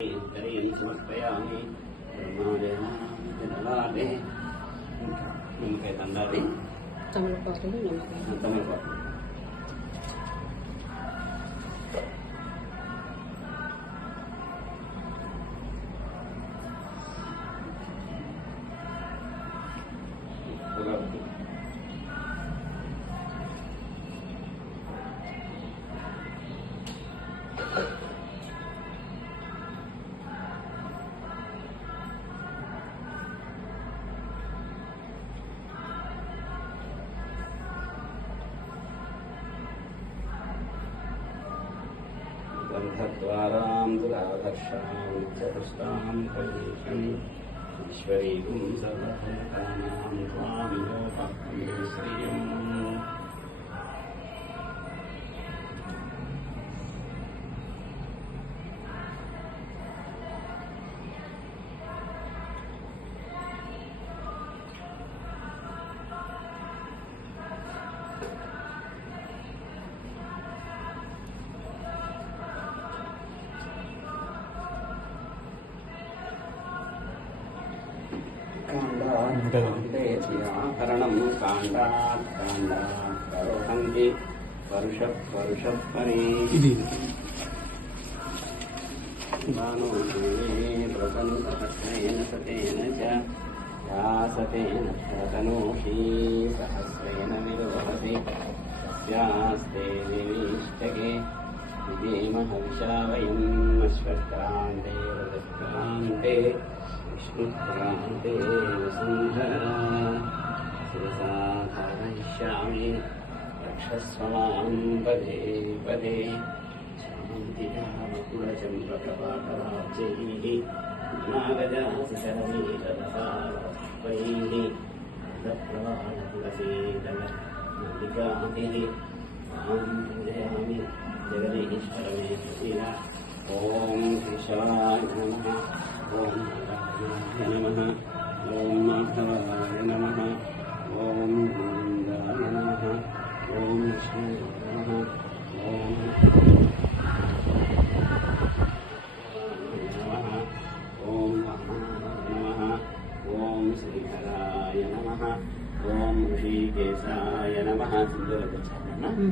సమర్పయామి బ్రహ్మాదేవాలే నిమ్మకాయ దండాలి తమలపాకు गन्धद्वारां दुराधर्षां चतुष्टां प्रवेशम् ईश्वरीं सर्वभूतानां स्वामिनोपक्वं श्रियम् काण्डाभरणं काण्डात् काण्डात् करोहन्ति वर्षपने व्रतन्तपत्नेन सतेन च यासतेन तनूषी सहस्रेण विरोहति तस्यास्ते निवीष्टके विधेमहविषा वयम् अश्वक्रान्ते रजक्रान्ते विष्णुक्रान्ते वसुन्धरा शिरसा धारयिष्यामि रक्षस्व मां पदे पदे शान्तिधामकुलचन्द्रप्रभाकराब्जैः नागजासिशरवीरलतापुष्पैः दप्रवालतुलसीदलमल्लिकाभिः मां पूजयामि जगदीश्वरमे सुशीला ॐ केशवाय नमः ॐ नारायणाय नमः ॐ माधवाय नमः ॐ गोविन्दाय नमः ॐ विष्णुवे नमः ॐ ॐ वामनाय नमः ॐ श्रीधराय नमः ॐ ऋषिकेशाय नमः सिन्दूरगच्छामि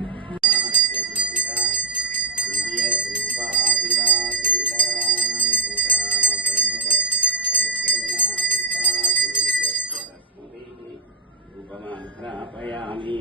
रूपमाघ्रापयामि